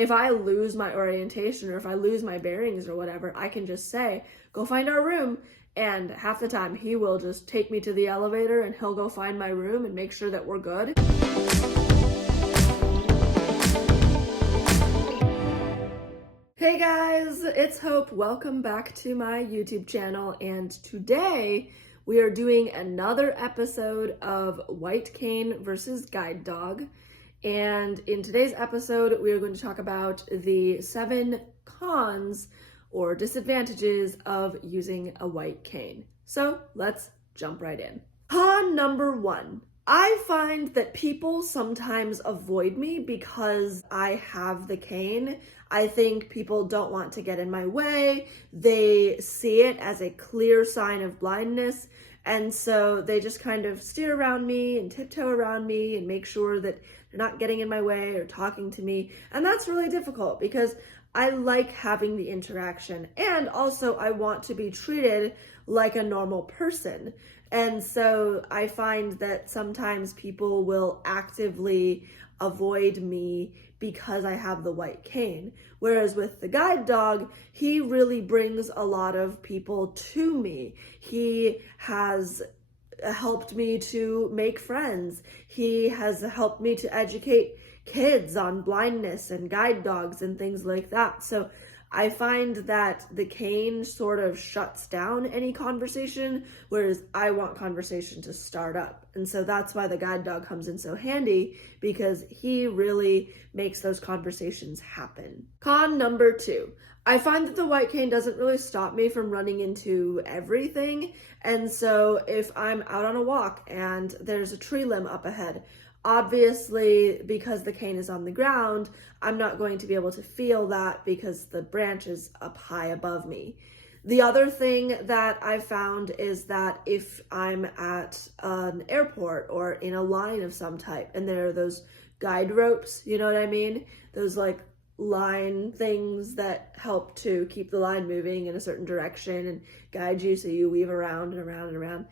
if I lose my orientation or if I lose my bearings or whatever, I can just say, go find our room. And half the time he will just take me to the elevator and he'll go find my room and make sure that we're good. Hey guys, it's Hope. Welcome back to my YouTube channel, and today we are doing another episode of White Cane versus Guide Dog. And in today's episode, we are going to talk about the 7 cons or disadvantages of using a white cane. So let's jump right in. Con number 1. I find that people sometimes avoid me because I have the cane. I think people don't want to get in my way. They see it as a clear sign of blindness. And so they just kind of steer around me and tiptoe around me and make sure that they're not getting in my way or talking to me. And that's really difficult because I like having the interaction, and also I want to be treated like a normal person. And so I find that sometimes people will actively avoid me because I have the white cane. Whereas with the guide dog, he really brings a lot of people to me. He has helped me to make friends. He has helped me to educate kids on blindness and guide dogs and things like that. So I find that the cane sort of shuts down any conversation, whereas I want conversation to start up. And so that's why the guide dog comes in so handy, because he really makes those conversations happen. Con number 2. I find that the white cane doesn't really stop me from running into everything. And so if I'm out on a walk and there's a tree limb up ahead, obviously, because the cane is on the ground, I'm not going to be able to feel that because the branch is up high above me. The other thing that I've found is that if I'm at an airport or in a line of some type and there are those guide ropes, you know what I mean? Those like line things that help to keep the line moving in a certain direction and guide you so you weave around and around and around.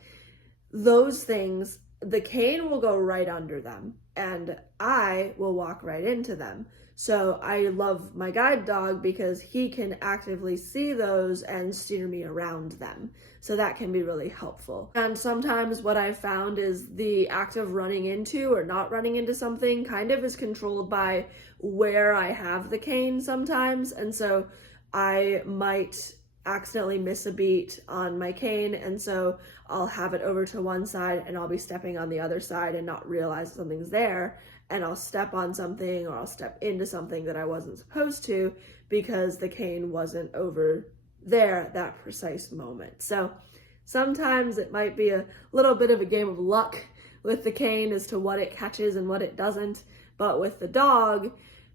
Those things, the cane will go right under them and I will walk right into them. So I love my guide dog because he can actively see those and steer me around them. So that can be really helpful. And sometimes what I found is the act of running into or not running into something kind of is controlled by where I have the cane sometimes. And so I might accidentally miss a beat on my cane, and so I'll have it over to one side and I'll be stepping on the other side and not realize something's there, and I'll step on something or I'll step into something that I wasn't supposed to because the cane wasn't over there at that precise moment. So sometimes it might be a little bit of a game of luck with the cane as to what it catches and what it doesn't, but with the dog,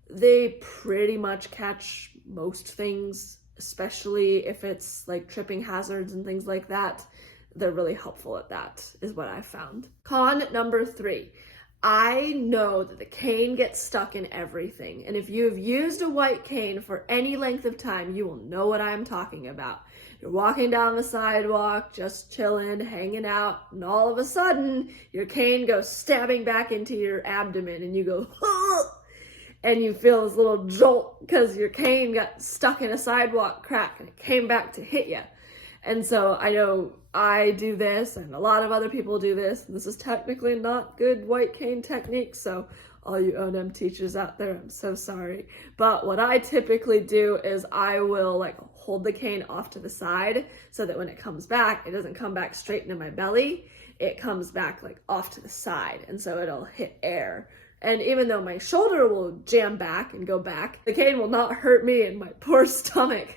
they pretty much catch most things, especially if it's like tripping hazards and things like that. They're really helpful at that, is what I found. Con number 3. I know that the cane gets stuck in everything. And if you have used a white cane for any length of time, you will know what I'm talking about. You're walking down the sidewalk, just chilling, hanging out, and all of a sudden, your cane goes stabbing back into your abdomen and you go, "Ugh!" And you feel this little jolt because your cane got stuck in a sidewalk crack and it came back to hit you. And so I know I do this and a lot of other people do this. And this is technically not good white cane technique. So all you O&M teachers out there, I'm so sorry. But what I typically do is I will like hold the cane off to the side so that when it comes back, it doesn't come back straight into my belly. It comes back like off to the side. And so it'll hit air. And even though my shoulder will jam back and go back, the cane will not hurt me in my poor stomach.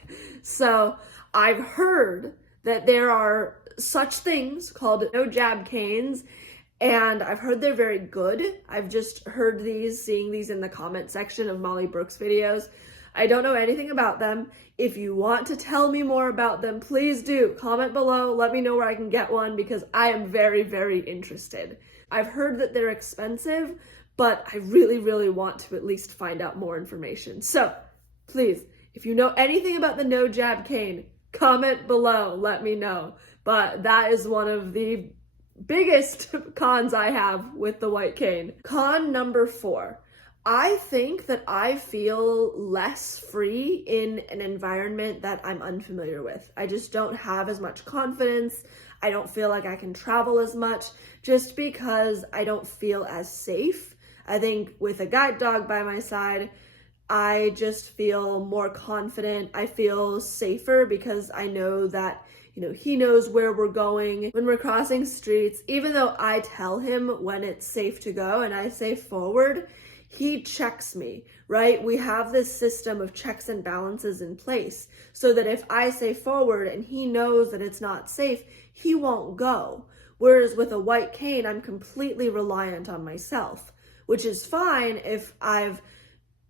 So I've heard that there are such things called no jab canes, and I've heard they're very good. I've just heard seeing these in the comment section of Molly Brooks videos. I don't know anything about them. If you want to tell me more about them, please do. Comment below, let me know where I can get one because I am very, very interested. I've heard that they're expensive, but I really, really want to at least find out more information. So please, if you know anything about the no jab cane, comment below, let me know. But that is one of the biggest cons I have with the white cane. Con number 4. I think that I feel less free in an environment that I'm unfamiliar with. I just don't have as much confidence. I don't feel like I can travel as much just because I don't feel as safe. I think with a guide dog by my side, I just feel more confident. I feel safer because I know that, he knows where we're going. When we're crossing streets, even though I tell him when it's safe to go and I say forward, he checks me, right? We have this system of checks and balances in place so that if I say forward and he knows that it's not safe, he won't go. Whereas with a white cane, I'm completely reliant on myself, which is fine if I've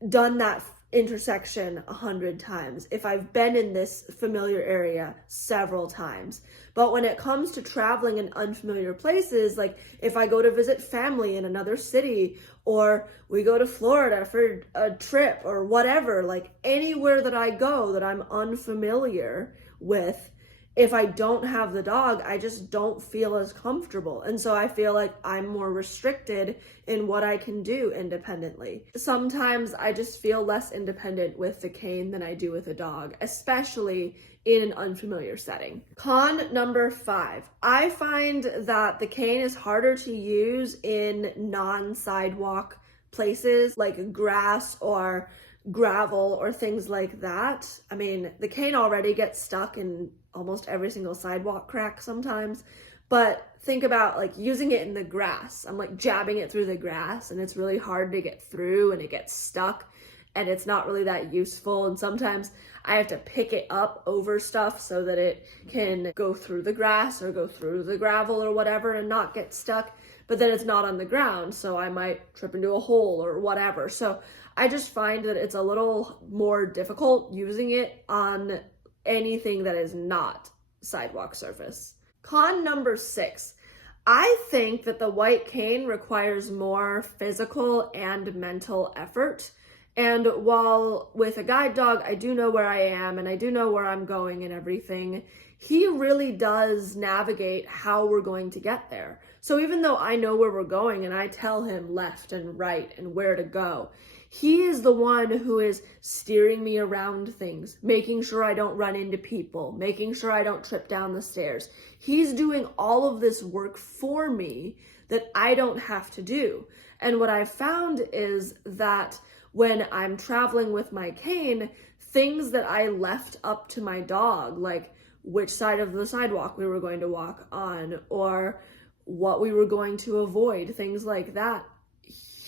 done that intersection 100 times, if I've been in this familiar area several times. But when it comes to traveling in unfamiliar places, like if I go to visit family in another city, or we go to Florida for a trip or whatever, like anywhere that I go that I'm unfamiliar with, if I don't have the dog, I just don't feel as comfortable. And so I feel like I'm more restricted in what I can do independently. Sometimes I just feel less independent with the cane than I do with a dog, especially in an unfamiliar setting. Con number 5, I find that the cane is harder to use in non-sidewalk places like grass or gravel or things like that. I mean, the cane already gets stuck in almost every single sidewalk crack sometimes, but think about like using it in the grass. I'm like jabbing it through the grass and it's really hard to get through and it gets stuck and it's not really that useful. And sometimes I have to pick it up over stuff so that it can go through the grass or go through the gravel or whatever and not get stuck, but then it's not on the ground, so I might trip into a hole or whatever. So I just find that it's a little more difficult using it on anything that is not sidewalk surface. Con number 6, I think that the white cane requires more physical and mental effort. And while with a guide dog, I do know where I am and I do know where I'm going and everything, he really does navigate how we're going to get there. So even though I know where we're going and I tell him left and right and where to go, he is the one who is steering me around things, making sure I don't run into people, making sure I don't trip down the stairs. He's doing all of this work for me that I don't have to do. And what I've found is that when I'm traveling with my cane, things that I left up to my dog, like which side of the sidewalk we were going to walk on or what we were going to avoid, things like that,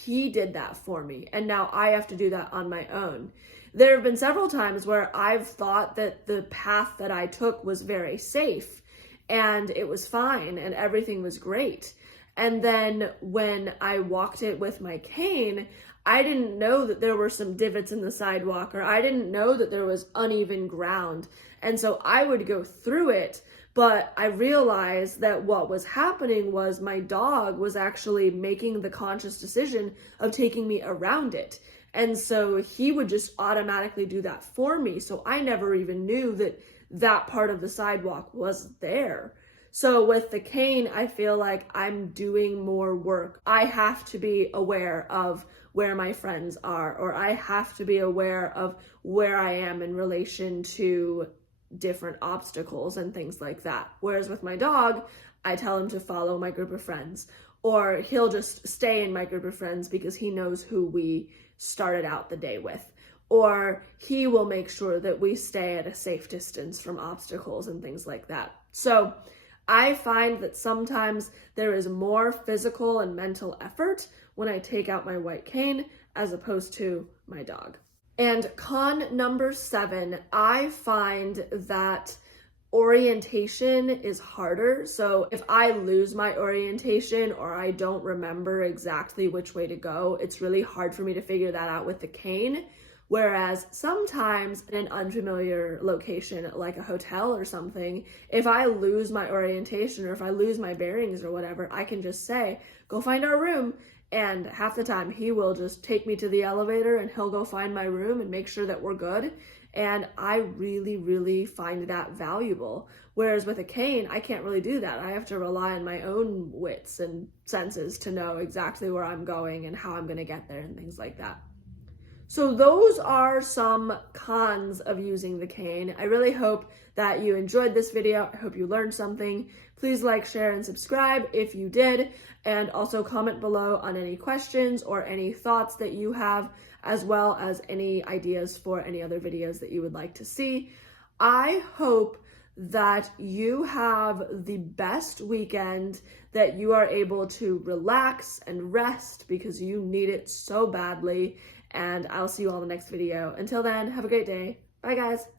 he did that for me, and now I have to do that on my own. There have been several times where I've thought that the path that I took was very safe and it was fine and everything was great. And then when I walked it with my cane, I didn't know that there were some divots in the sidewalk, or I didn't know that there was uneven ground. And so I would go through it, but I realized that what was happening was my dog was actually making the conscious decision of taking me around it. And so he would just automatically do that for me. So I never even knew that that part of the sidewalk was there. So with the cane, I feel like I'm doing more work. I have to be aware of where my friends are, or I have to be aware of where I am in relation to different obstacles and things like that. Whereas with my dog, I tell him to follow my group of friends, or he'll just stay in my group of friends because he knows who we started out the day with, or he will make sure that we stay at a safe distance from obstacles and things like that. So I find that sometimes there is more physical and mental effort when I take out my white cane as opposed to my dog. And con number 7, I find that orientation is harder. So if I lose my orientation or I don't remember exactly which way to go, it's really hard for me to figure that out with the cane. Whereas sometimes in an unfamiliar location, like a hotel or something, if I lose my orientation or if I lose my bearings or whatever, I can just say, go find our room. and half the time he will just take me to the elevator and he'll go find my room and make sure that we're good. And I really, really find that valuable. Whereas with a cane, I can't really do that. I have to rely on my own wits and senses to know exactly where I'm going and how I'm going to get there and things like that. So those are some cons of using the cane. I really hope that you enjoyed this video. I hope you learned something. Please like, share, and subscribe if you did. And also comment below on any questions or any thoughts that you have, as well as any ideas for any other videos that you would like to see. I hope that you have the best weekend, that you are able to relax and rest because you need it so badly. And I'll see you all in the next video. Until then, have a great day. Bye, guys.